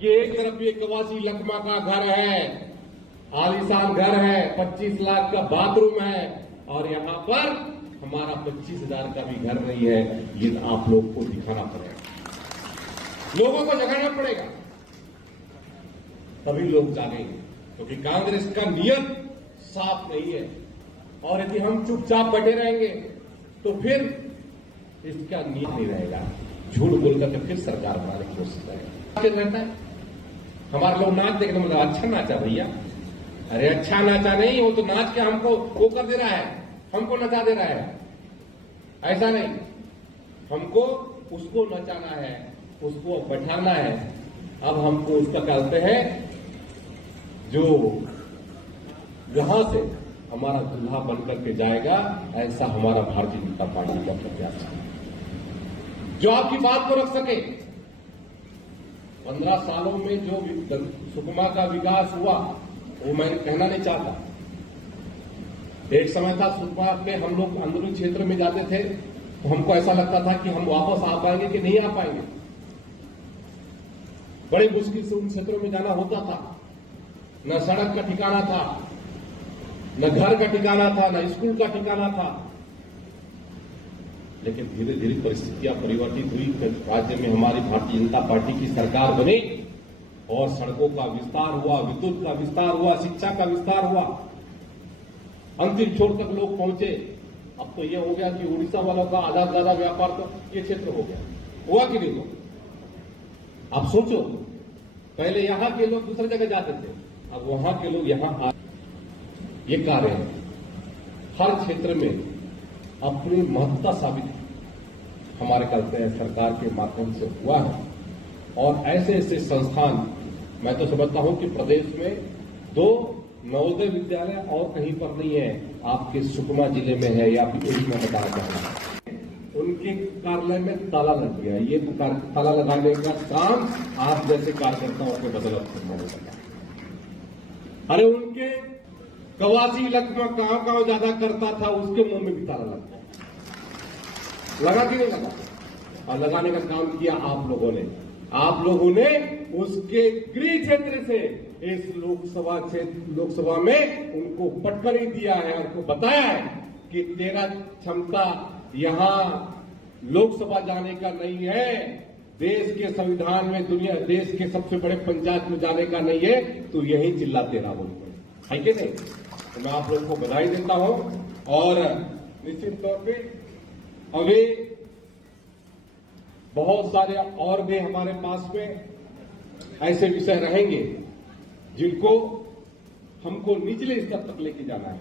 कि एक तरफ ये 81 लखमा का घर है, आलीशान घर है, 25 लाख का बाथरूम है, और यहां पर हमारा 25,000 का भी घर नहीं है। ये आप लोग को दिखाना पड़ेगा, लोगों को जगाना पड़ेगा, तभी लोग जागेंगे। क्योंकि कांग्रेस का नियत साफ नहीं है, और यदि हम चुपचाप बैठे रहेंगे तो फिर इसका नियत नहीं रहेगा। झूठ बोलकर के फिर सरकार बनाने की कोशिश करेगा। रहता है हमारे लोग नाच देखने मतलब अच्छा नाचा भैया, अरे अच्छा नाचा नहीं, वो तो नाच के हमको वो कर दे रहा है, हमको नचा दे रहा है। ऐसा नहीं, हमको उसको नचाना है, उसको बैठाना है। अब हमको उसका कहते हैं जो यहां से हमारा दूल्हा बनकर के जाएगा, ऐसा हमारा भारतीय जनता पार्टी का प्रत्याशी है, जो आपकी बात को रख सके। 15 सालों में जो सुकमा का विकास हुआ वो मैं कहना नहीं चाहता। एक समय था सुकमा पे हम लोग अंदरूनी क्षेत्र में जाते थे तो हमको ऐसा लगता था कि हम वापस आ पाएंगे कि नहीं आ पाएंगे। बड़ी मुश्किल से उन क्षेत्रों में जाना होता था, न सड़क का ठिकाना था, न घर का ठिकाना था, न स्कूल का ठिकाना था। लेकिन धीरे धीरे परिस्थितियां परिवर्तित हुई, राज्य में हमारी भारतीय जनता पार्टी की सरकार बनी और सड़कों का विस्तार हुआ, विद्युत का विस्तार हुआ, शिक्षा का विस्तार हुआ, अंतिम छोर तक लोग पहुंचे। अब तो यह हो गया कि उड़ीसा वालों का आधा से ज्यादा व्यापार तो ये क्षेत्र हो गया। हुआ कि नहीं हुआ? अब सोचो, पहले यहां के लोग दूसरी जगह जाते थे, अब वहां के लोग यहां आ। ये कार्य हर क्षेत्र में अपनी महत्ता साबित हमारे करते हैं सरकार के माध्यम से हुआ है। और ऐसे ऐसे संस्थान मैं तो समझता हूं कि प्रदेश में 2 नवोदय विद्यालय और कहीं पर नहीं है, आपके सुकमा जिले में है, या फिर एक में बताना चाहूंगा। उनके कार्यालय में ताला लग गया। ये ताला लगाने का काम आप जैसे कार्यकर्ताओं के बदौलत करना होगा। अरे उनके 81 लखमा कहां ज्यादा करता था, उसके मुंह में भी ताला लग गया। लगा कि नहीं लगा? और लगाने का काम किया आप लोगों ने। आप लोगों ने उसके गृह क्षेत्र से इस लोकसभा में उनको पटकनी दिया है, उनको बताया है कि तेरा क्षमता यहां लोकसभा जाने का नहीं है, देश के संविधान में देश के सबसे बड़े पंचायत में जाने का नहीं है, तो यही चिल्लाते रहा बोलते है कि नहीं? तो मैं आप लोगों को बधाई देता हूं। और निश्चित तौर पे अभी बहुत सारे और भी हमारे पास में ऐसे विषय रहेंगे जिनको हमको निचले स्तर तक लेके जाना है।